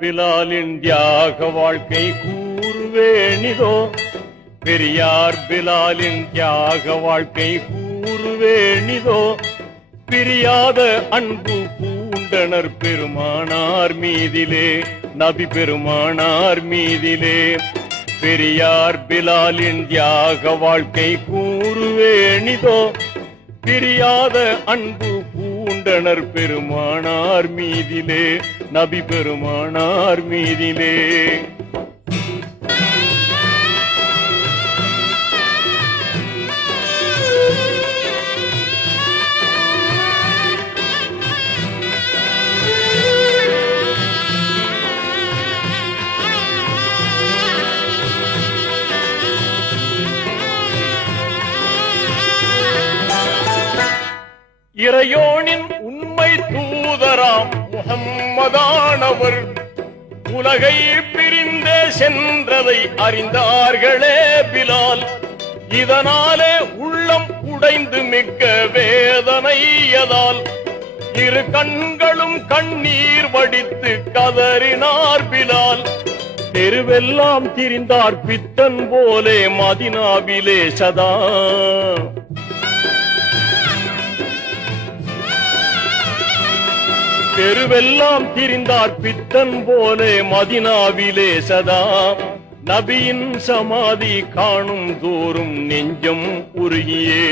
பிலாலின் தியாக வாழ்க்கை கூறுவேனிதோ. பெரியார் பிலாலின் தியாக வாழ்க்கை கூறுவேனிதோ. பிரியாத அன்பு பூண்டனர் பெருமானார் மீதிலே, நபி பெருமானார் மீதிலே. பெரியார் பிலாலின் தியாக வாழ்க்கை கூறுவேனிதோ. பிரியாத அன்பு பூண்டனர் பெருமானார் மீதிலே, நபி பெருமானார் மீதிலே. இறையோனின் உண்மை தூதராம் முஹம்மதானவர் உலகை பிரிந்தே சென்றதை அறிந்தார்களே பிலால். இதனாலே உள்ளம் உடைந்து மிக்க வேதனையதால் இரு கண்களும் கண்ணீர் வடித்து கதறினார் பிலால். தெருவெல்லாம் திரிந்தார் பித்தன் போலே மதினாவிலே சதா. தெருவெல்லாம் திரிந்தார் பித்தன் போலே மதினாவிலே சதா. நபியின் சமாதி காணும் தோறும் நெஞ்சம் உருகியே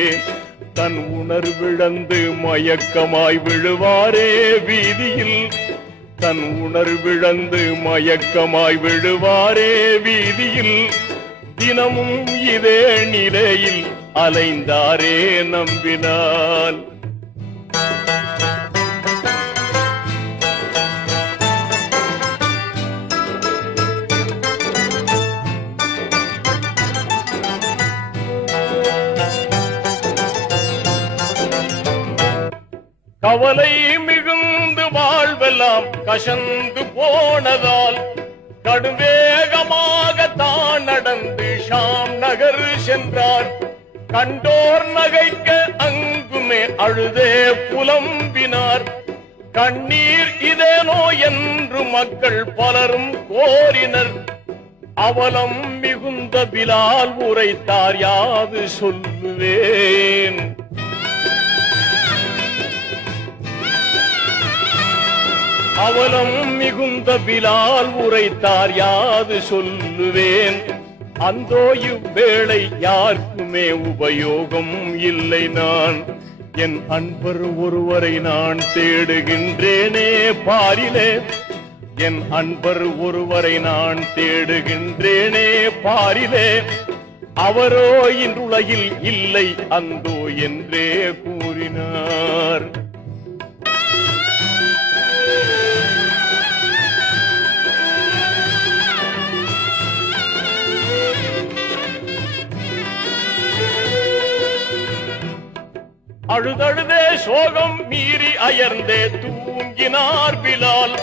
தன் உணர்விழந்து மயக்கமாய் விழுவாரே வீதியில். தன் உணர்விழந்து மயக்கமாய் விழுவாரே வீதியில். தினமும் இதே நிலையில் அலைந்தாரே நம்பினால். கவலை மிகுந்து வாழ்வெல்லாம் கசந்து போனதால் கடுவேகமாக தான் நடந்து ஷாம் நகர் சென்றார். கண்டோர் நகைக்க அங்குமே அழுதே புலம்பினார். கண்ணீர் இதேனோ என்று மக்கள் பலரும் கோரினர். அவலம் மிகுந்த பிலால் உரைத்தார், யாது சொல்லுவேன். அவலம் மிகுந்த பிலால் உரைத்தார், யாது சொல்லுவேன். அந்தோ இவ்வேளை யாருக்குமே உபயோகம் இல்லை. நான் என் அன்பர் ஒருவரை நான் தேடுகின்றேனே பாரிலே. என் அன்பர் ஒருவரை நான் தேடுகின்றேனே பாரிலே. அவரோ இன்றுலகில் இல்லை அந்தோ என்றே கூறினார். அழுதழுதே சோகம் மீறி அயர்ந்தே தூங்கினார் பிலால்.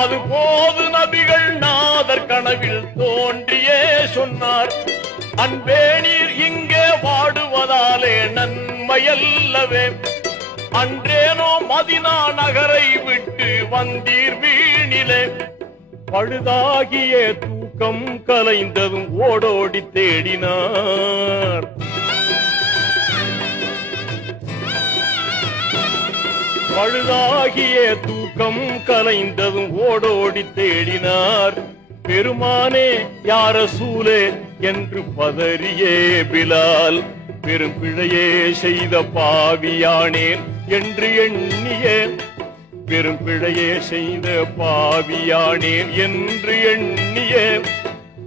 அதுபோது நபிகள் நாதர் கனவில் தோன்றியே சொன்னார், அன்பே நீர் இங்கே வாடுவதாலே நன்மையல்லவே. அன்றேனோ மதினா நகரை விட்டு வந்தீர் வீணிலே. பழுதாகிய தூக்கம் கலைந்ததும் ஓடோடி தேடினார். பழுதாகிய தூக்கம் கலைந்ததும் ஓடோடி தேடினார். பெருமானே யா ரசூலே என்று பதறியே பிலால். பெரும் பிழையே செய்த பாவியானேன் என்று எண்ணியே. பெரும் பிழையே செய்த பாவியானேன் என்று எண்ணியே.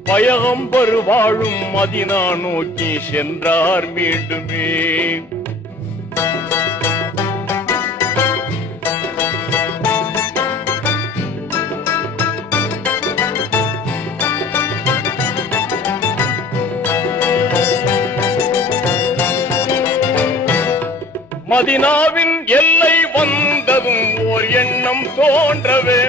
பயகம்பர் வாழும் மதினா நோக்கி சென்றார் மீண்டுமே. மதினாவின் எல்லை வந்ததும் ஓர் எண்ணம் தோன்றவே.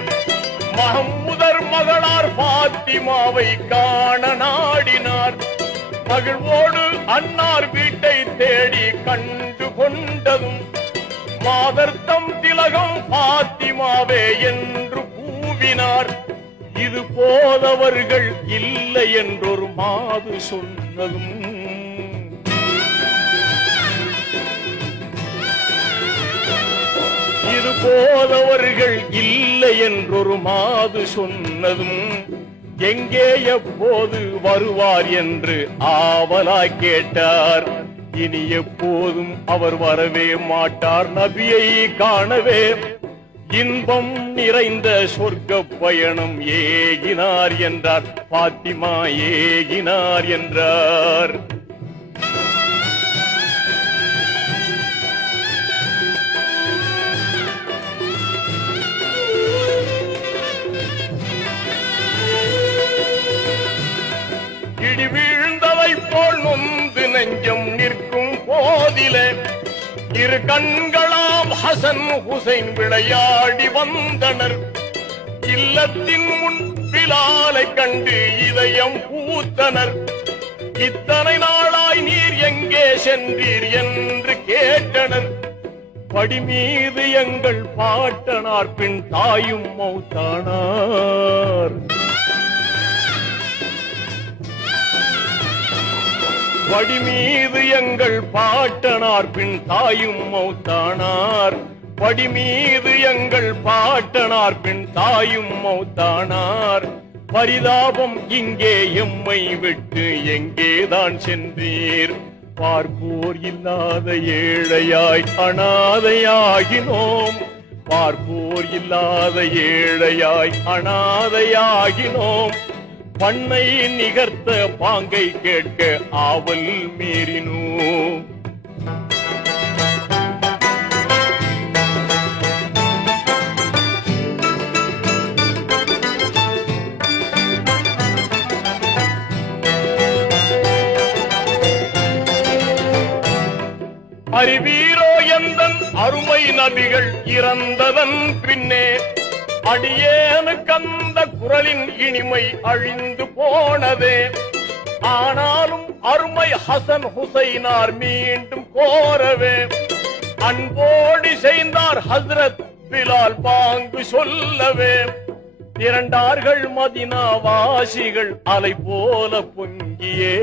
மஹம்முதர் மகளார் பாத்திமாவை காண நாடினார். மகிழ்வோடு அன்னார் வீட்டை தேடி கண்டு கொண்டதும் மாதர்த்தம் திலகம் பாத்திமாவே என்று கூவினார். இது போதவர்கள் இல்லை என்றொரு மாது சொன்னதும் இது போதவர்கள் இல்லை என்றொரு மாது சொன்னதும் எங்கே எப்போது வருவார் என்று ஆவலாய் கேட்டார். இனி எப்போதும் அவர் வரவே மாட்டார், நபியை காணவே இன்பம் நிறைந்த சொர்க்க பயணம் ஏகினார் என்றார். பாத்திமா ஏகினார் என்றார். இடி வீழ்ந்ததை போல் நொந்து நெஞ்சம் நிற்கும் போதிலே இரு கண்களாம் ஹசன் ஹுசைன் விளையாடி வந்தனர். இல்லத்தின் முன் பிலாலை கண்டு இதயம் பூத்தனர். இத்தனை நாளாய் நீர் எங்கே சென்றீர் என்று கேட்டனர். படி மீது எங்கள் பாட்டனார் பின் தாயும் மௌத்தானார். படி மீது எங்கள் பாட்டனார் பின் தாயும் மௌத்தானார். படி மீது எங்கள் பாட்டனார் பின் தாயும் மௌத்தானார். பரிதாபம் இங்கே எம்மை விட்டு எங்கேதான் சென்றீர்? பார்ப்போர் இல்லாத ஏழையாய் அனாதையாகினோம். பார்ப்போர் இல்லாத ஏழையாய் அனாதையாகினோம். பண்ணை நிகர்த்த பாங்கை கேட்க ஆவல் மீறினோம். அறிவீரோ எந்தன் அருமை நபிகள் இறந்ததன் பின்னே அடியேனுக்கு அந்த குரலின் இனிமை அழிந்து போனதே. ஆனாலும் அருமை ஹசன் ஹுசைனார் மீண்டும் கோரவே அன்போடி செய்தார் ஹஸ்ரத் பிலால் பாங்கு சொல்லவே. திரண்டார்கள் மதினா வாசிகள் அலை போல பொங்கியே.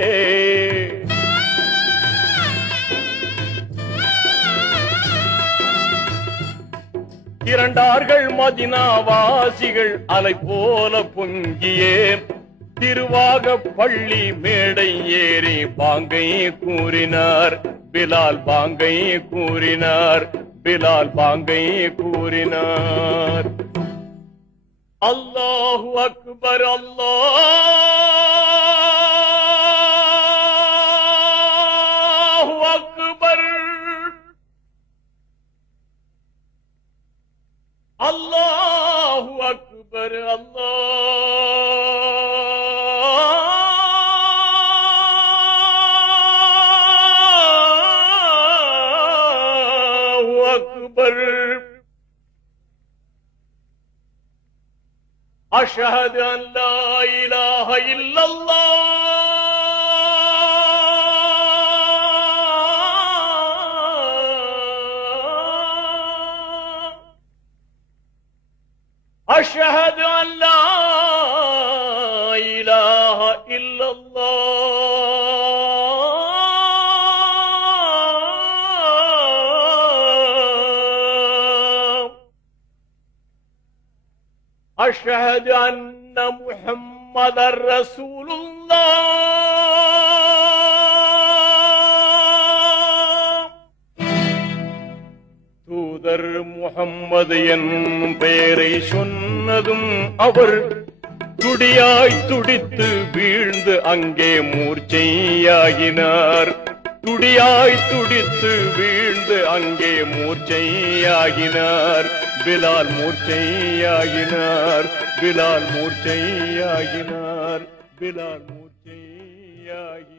திரண்டார்கள் மதினா வாசிகள் அலை போல பொங்கியே. திருவாக பள்ளி மேடை ஏறி பாங்கை கூறினார். பிலால் பாங்கை கூறினார். பிலால் பாங்கை கூறினார். அல்லாஹு அக்பர் அல்லாஹு அக்பர் அல்லாஹு அக்பர் அல்லாஹு அக்பர். அஷ்ஹது அன் லா இலாஹ இல்லல்லாஹ் أشهد أن لا إله إلا الله أشهد أن محمد رسول الله தூதர் முஹம்மது என்னும் பெயரை சொன்னதும் அவர் துடியாய் துடித்து வீழ்ந்து அங்கே மூர்ச்சையாகினார். துடியாய் துடித்து வீழ்ந்து அங்கே மூர்ச்சையாகினார். பிலால் மூர்ச்சையாகினார். பிலால் மூர்ச்சையாகினார். பிலால் மூர்ச்சையாகினார்.